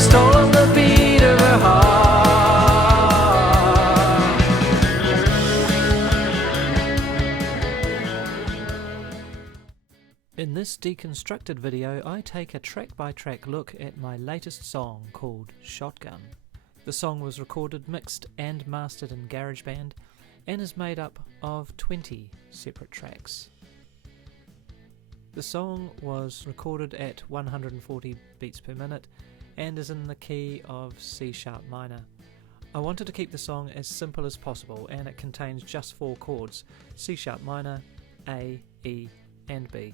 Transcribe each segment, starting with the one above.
I've stolen the beat of her heart. In this Deconstructed video, I take a track-by-track look at my latest song called Shotgun. The song was recorded, mixed and mastered in GarageBand and is made up of 20 separate tracks. The song was recorded at 140 beats per minute and is in the key of C# minor. I wanted to keep the song as simple as possible, and it contains just 4 chords: C# minor, A, E and B.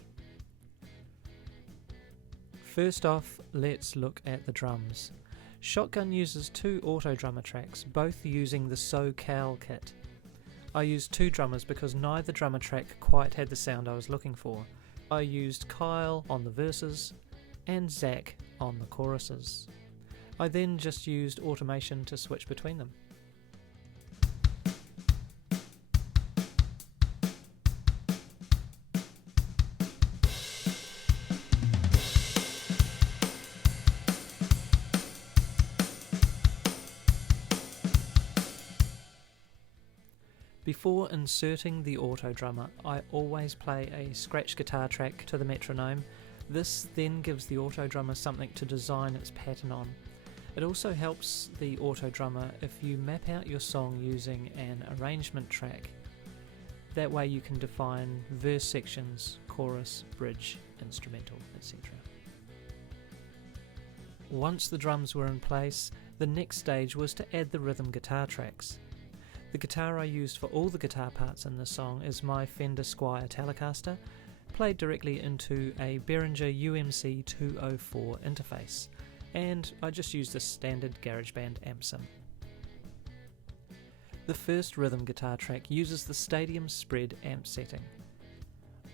First off, let's look at the drums. Shotgun uses 2 auto drummer tracks, both using the SoCal kit. I used 2 drummers because neither drummer track quite had the sound I was looking for. I used Kyle on the verses and Zach on the choruses. I then just used automation to switch between them. Before inserting the auto drummer, I always play a scratch guitar track to the metronome. This then gives the auto drummer something to design its pattern on. It also helps the auto drummer if you map out your song using an arrangement track. That way you can define verse sections, chorus, bridge, instrumental, etc. Once the drums were in place, the next stage was to add the rhythm guitar tracks. The guitar I used for all the guitar parts in this song is my Fender Squier Telecaster, played directly into a Behringer UMC 204 interface, and I just used a standard GarageBand amp sim. The first rhythm guitar track uses the Stadium Spread amp setting.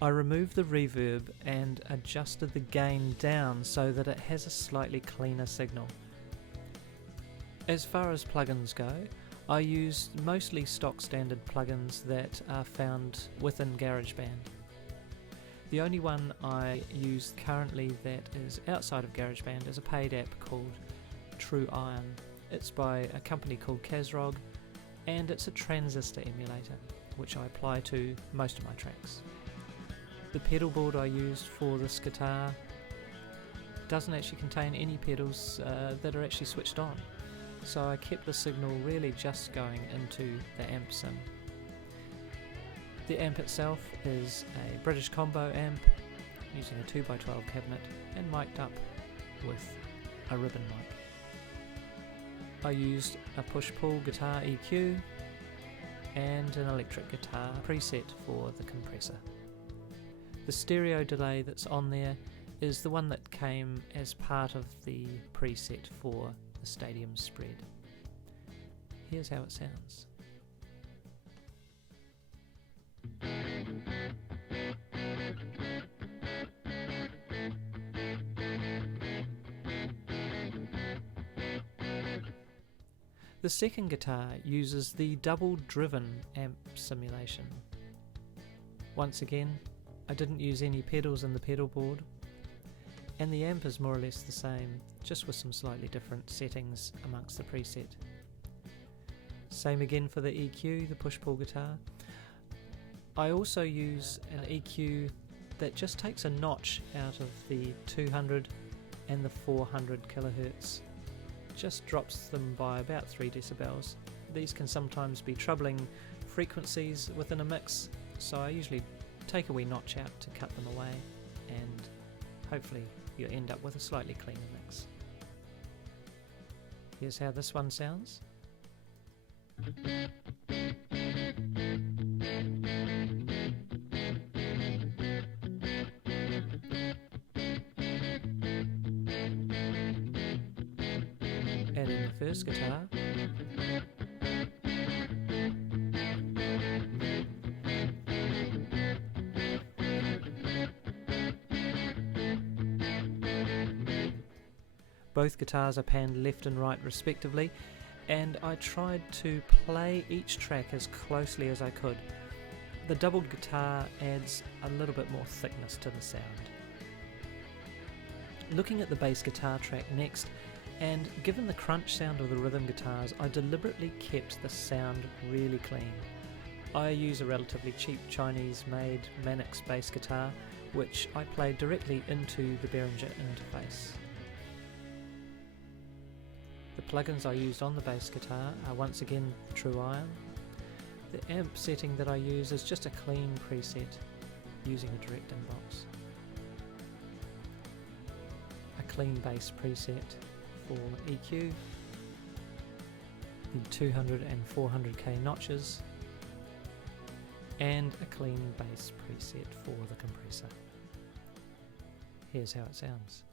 I removed the reverb and adjusted the gain down so that it has a slightly cleaner signal. As far as plugins go, I used mostly stock standard plugins that are found within GarageBand. The only one I use currently that is outside of GarageBand is a paid app called True Iron. It's by a company called Kazrog, and it's a transistor emulator, which I apply to most of my tracks. The pedal board I used for this guitar doesn't actually contain any pedals that are actually switched on, so I kept the signal really just going into the amp sim. The amp itself is a British combo amp using a 2x12 cabinet and mic'd up with a ribbon mic. I used a push-pull guitar EQ and an electric guitar preset for the compressor. The stereo delay that's on there is the one that came as part of the preset for the Stadium Spread. Here's how it sounds. The second guitar uses the double-driven amp simulation. Once again, I didn't use any pedals in the pedal board, and the amp is more or less the same, just with some slightly different settings amongst the preset. Same again for the EQ, the push-pull guitar. I also use an EQ that just takes a notch out of the 200 and the 400 kilohertz. Just drops them by about 3 decibels. These can sometimes be troubling frequencies within a mix, so I usually take a wee notch out to cut them away, and hopefully you end up with a slightly cleaner mix. Here's how this one sounds. Add in the first guitar. Both guitars are panned left and right respectively, and I tried to play each track as closely as I could. The doubled guitar adds a little bit more thickness to the sound. Looking at the bass guitar track next, And given the crunch sound of the rhythm guitars, I deliberately kept the sound really clean. I use a relatively cheap Chinese-made Manix bass guitar, which I played directly into the Behringer interface. The plugins I used on the bass guitar are once again True Iron. The amp setting that I use is just a clean preset using a direct inbox. A clean bass preset for EQ, the 200 and 400k notches, and a clean bass preset for the compressor. Here's how it sounds.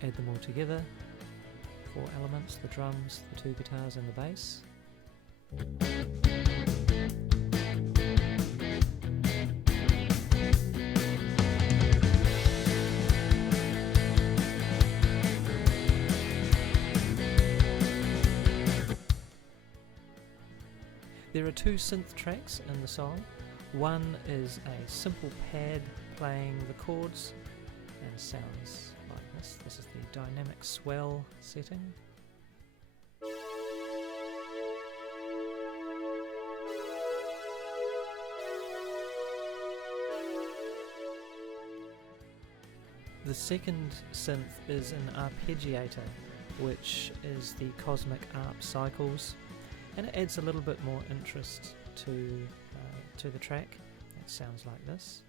Add them all together, 4 elements, the drums, the 2 guitars and the bass. There are 2 synth tracks in the song. One is a simple pad playing the chords and sounds like this. This is the dynamic swell setting. The second synth is an arpeggiator, which is the cosmic arp cycles, and it adds a little bit more interest to the track. It sounds like this.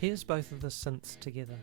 Here's both of the synths together.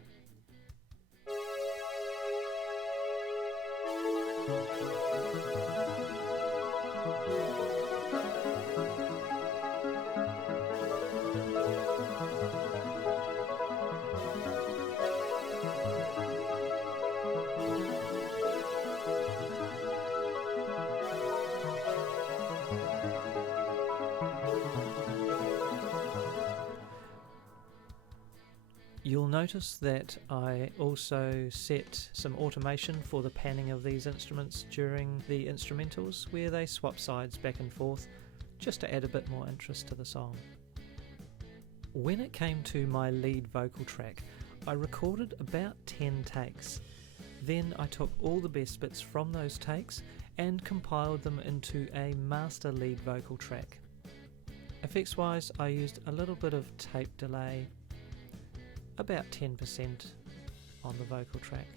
You'll notice that I also set some automation for the panning of these instruments during the instrumentals, where they swap sides back and forth, just to add a bit more interest to the song. When it came to my lead vocal track, I recorded about 10 takes. Then I took all the best bits from those takes and compiled them into a master lead vocal track. Effects wise, I used a little bit of tape delay, about 10% on the vocal track.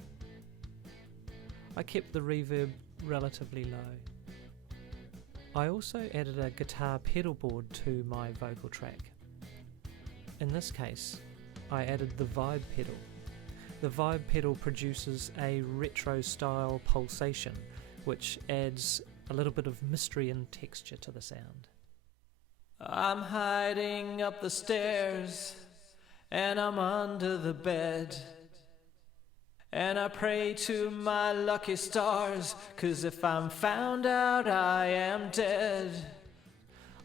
I kept the reverb relatively low. I also added a guitar pedal board to my vocal track. In this case, I added the vibe pedal. The vibe pedal produces a retro style pulsation, which adds a little bit of mystery and texture to the sound. I'm hiding up the stairs, and I'm under the bed, and I pray to my lucky stars, 'cause if I'm found out I am dead.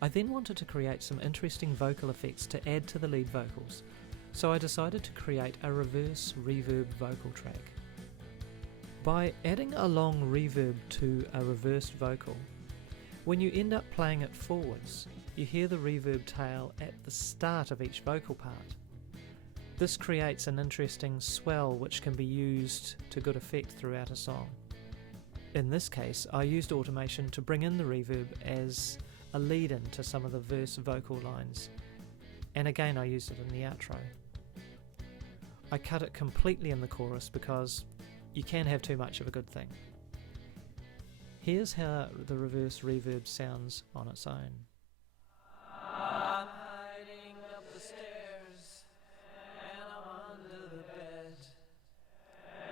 I then wanted to create some interesting vocal effects to add to the lead vocals, so I decided to create a reverse reverb vocal track. By adding a long reverb to a reversed vocal, when you end up playing it forwards, you hear the reverb tail at the start of each vocal part. This creates an interesting swell which can be used to good effect throughout a song. In this case, I used automation to bring in the reverb as a lead-in to some of the verse vocal lines, and again I used it in the outro. I cut it completely in the chorus because you can have too much of a good thing. Here's how the reverse reverb sounds on its own. I'm hiding up the stairs, and I'm under the bed,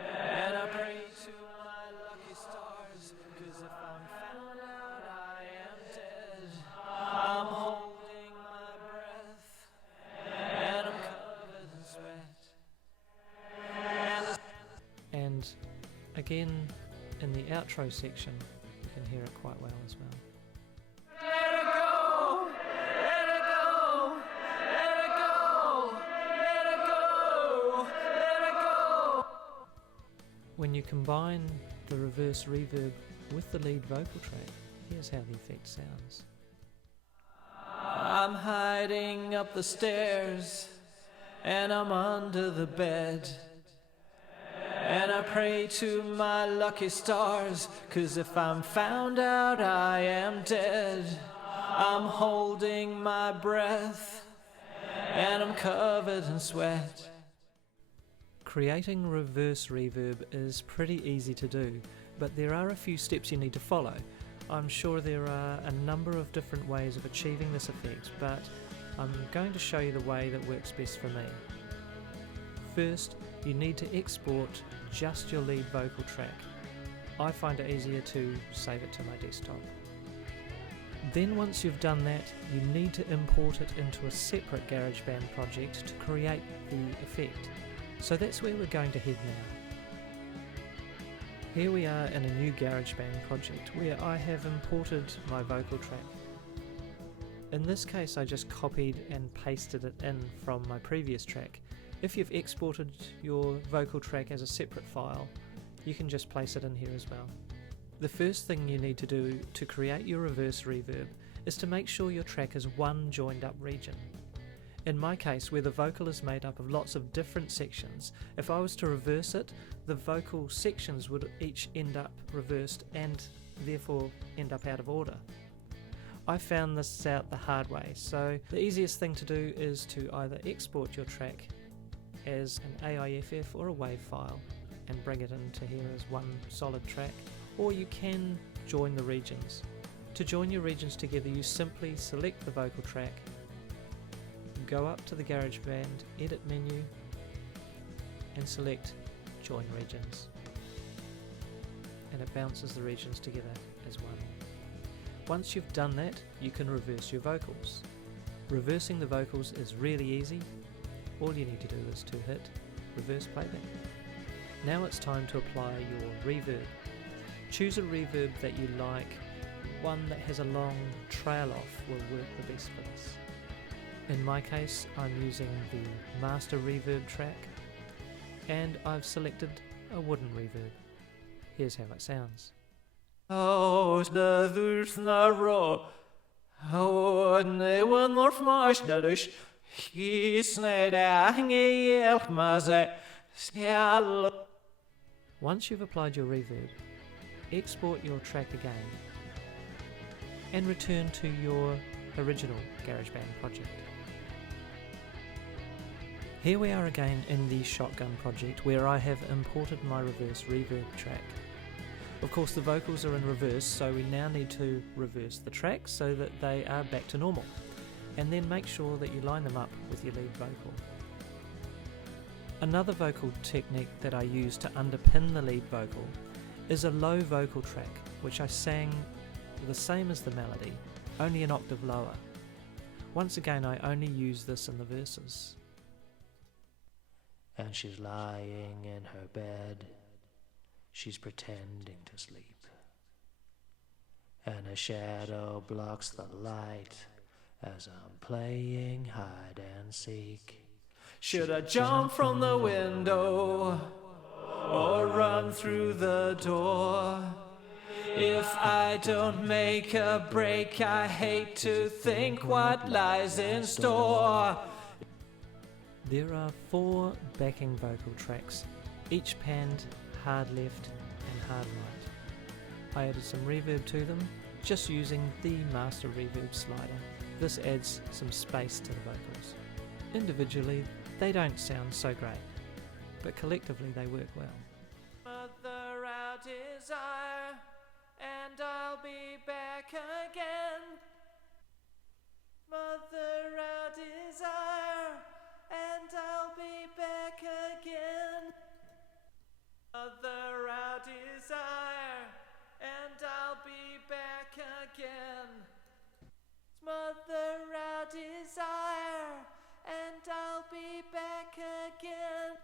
and I pray to my lucky stars, 'cause if I'm found out I am dead. I'm holding my breath, and I'm covered in sweat. And again, in the outro section, you can hear it quite well as well. When you combine the reverse reverb with the lead vocal track, here's how the effect sounds. I'm hiding up the stairs, and I'm under the bed, and I pray to my lucky stars, 'cause if I'm found out I am dead. I'm holding my breath, and I'm covered in sweat. Creating reverse reverb is pretty easy to do, but there are a few steps you need to follow. I'm sure there are a number of different ways of achieving this effect, but I'm going to show you the way that works best for me. First, you need to export just your lead vocal track. I find it easier to save it to my desktop. Then once you've done that, you need to import it into a separate GarageBand project to create the effect. So that's where we're going to head now. Here we are in a new GarageBand project where I have imported my vocal track. In this case I just copied and pasted it in from my previous track. If you've exported your vocal track as a separate file, you can just place it in here as well. The first thing you need to do to create your reverse reverb is to make sure your track is one joined up region. In my case, where the vocal is made up of lots of different sections, if I was to reverse it, the vocal sections would each end up reversed and therefore end up out of order. I found this out the hard way, so the easiest thing to do is to either export your track as an AIFF or a WAV file and bring it into here as one solid track, or you can join the regions. To join your regions together, you simply select the vocal track, go up to the GarageBand edit menu and select join regions, and it bounces the regions together as one. Once you've done that, you can reverse your vocals. Reversing the vocals is really easy. All you need to do is to hit reverse playback. Now it's time to apply your reverb. Choose a reverb that you like. One that has a long trail off will work the best for this. In my case, I'm using the master reverb track, and I've selected a wooden reverb. Here's how it sounds. Once you've applied your reverb, export your track again and return to your original GarageBand project. Here we are again in the Shotgun project where I have imported my reverse reverb track. Of course the vocals are in reverse, so we now need to reverse the track so that they are back to normal, and then make sure that you line them up with your lead vocal. Another vocal technique that I use to underpin the lead vocal is a low vocal track, which I sang the same as the melody, only an octave lower. Once again, I only use this in the verses. And she's lying in her bed, she's pretending to sleep, and a shadow blocks the light as I'm playing hide and seek. Should I jump from the window or run through the door? If I don't make a break, I hate to think what lies in store. There are 4 backing vocal tracks, each panned hard left and hard right. I added some reverb to them, just using the master reverb slider. This adds some space to the vocals. Individually, they don't sound so great, but collectively they work well. Mother, our desire, and I'll be back again. Mother, our desire, and I'll be back again. Mother, our desire, and I'll be back again. Mother, our desire, and I'll be back again.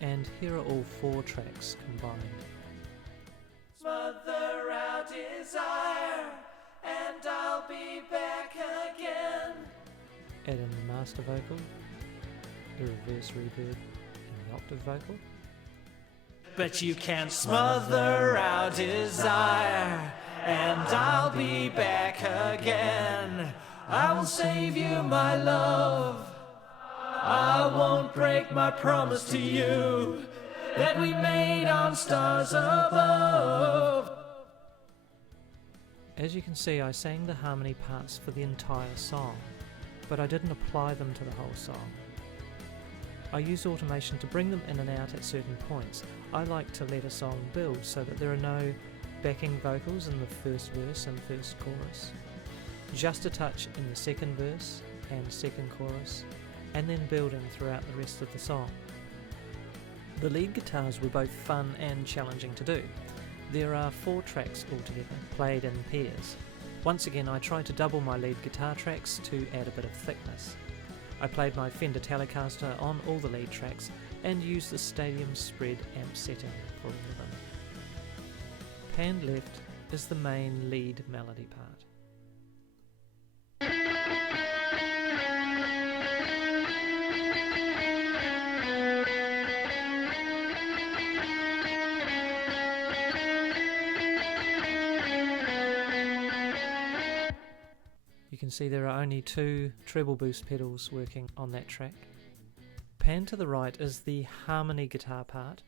And here are all 4 tracks combined. smother our desire, and I'll be back again. Add in the master vocal, the reverse reverb, and the octave vocal. But you can't smother our desire, and I'll be back again. I will save you, my love. I won't break my promise to you that we made on stars above. As you can see, I sang the harmony parts for the entire song, but I didn't apply them to the whole song. I use automation to bring them in and out at certain points. I like to let a song build so that there are no backing vocals in the first verse and first chorus, just a touch in the second verse and second chorus, and then building throughout the rest of the song. The lead guitars were both fun and challenging to do. There are 4 tracks altogether, played in pairs. Once again, I tried to double my lead guitar tracks to add a bit of thickness. I played my Fender Telecaster on all the lead tracks and used the Stadium Spread amp setting for all of them. Panned left is the main lead melody part. You can see there are only 2 treble boost pedals working on that track. Pan to the right is the harmony guitar part.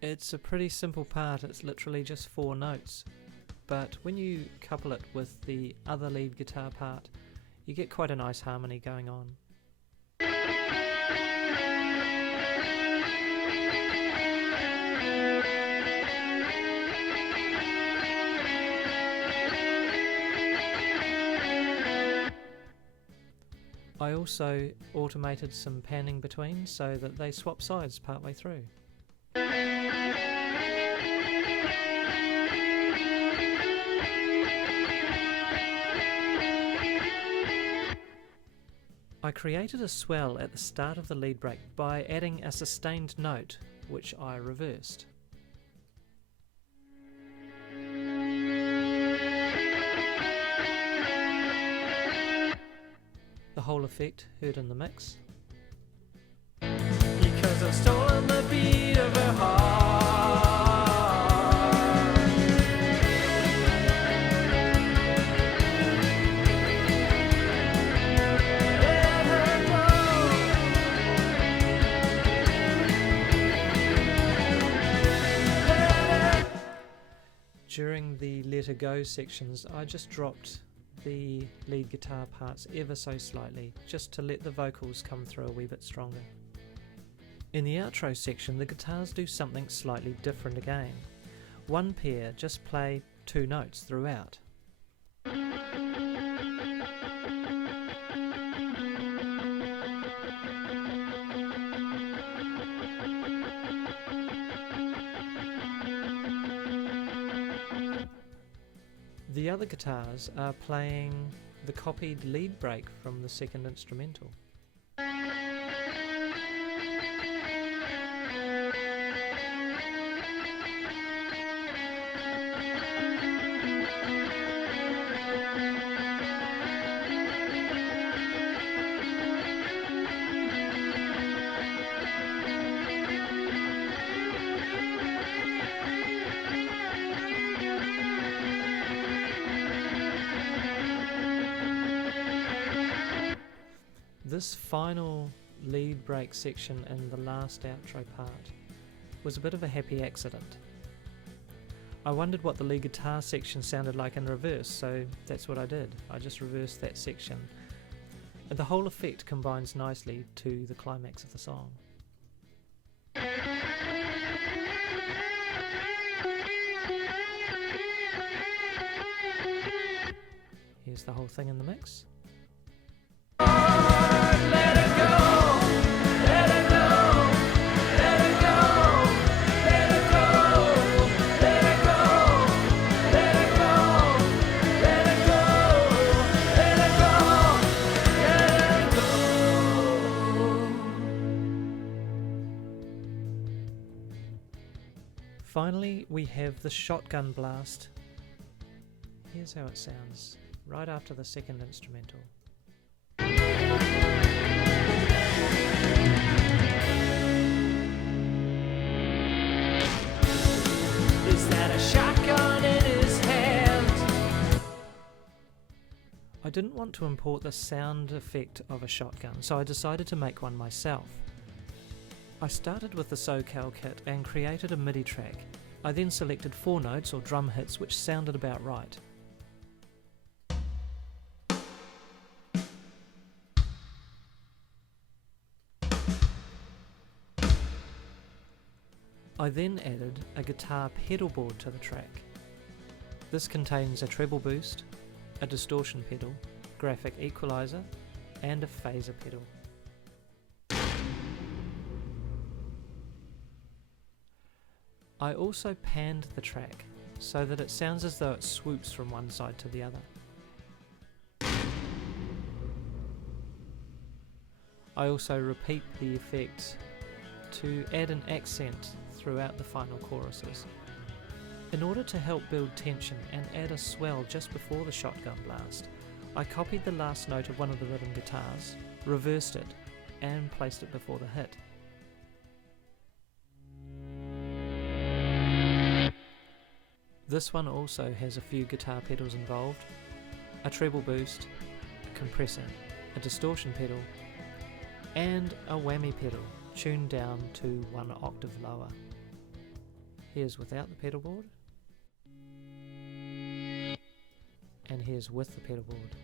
It's a pretty simple part, it's literally just 4 notes, but when you couple it with the other lead guitar part, you get quite a nice harmony going on. I also automated some panning between so that they swap sides partway through. I created a swell at the start of the lead break by adding a sustained note, which I reversed. The whole effect heard in the mix. Because I've stolen the beat of her heart. During the Let Her Go sections, I just dropped the lead guitar parts ever so slightly, just to let the vocals come through a wee bit stronger. In the outro section, the guitars do something slightly different again. One pair just play 2 notes throughout. The other guitars are playing the copied lead break from the second instrumental. This final lead break section in the last outro part was a bit of a happy accident. I wondered what the lead guitar section sounded like in reverse, so that's what I did. I just reversed that section. And the whole effect combines nicely to the climax of the song. Here's the whole thing in the mix. Finally, we have the shotgun blast. Here's how it sounds, right after the second instrumental. Is that a shotgun in his hand? I didn't want to import the sound effect of a shotgun, so I decided to make one myself. I started with the SoCal kit and created a MIDI track. I then selected 4 notes or drum hits which sounded about right. I then added a guitar pedal board to the track. This contains a treble boost, a distortion pedal, graphic equalizer, and a phaser pedal. I also panned the track so that it sounds as though it swoops from one side to the other. I also repeat the effect to add an accent throughout the final choruses. In order to help build tension and add a swell just before the shotgun blast, I copied the last note of one of the rhythm guitars, reversed it, and placed it before the hit. This one also has a few guitar pedals involved, a treble boost, a compressor, a distortion pedal, and a whammy pedal tuned down to 1 octave lower. Here's without the pedal board, and here's with the pedal board.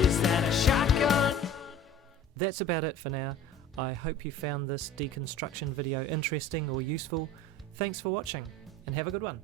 Is that a shotgun? That's about it for now. I hope you found this deconstruction video interesting or useful. Thanks for watching, and have a good one.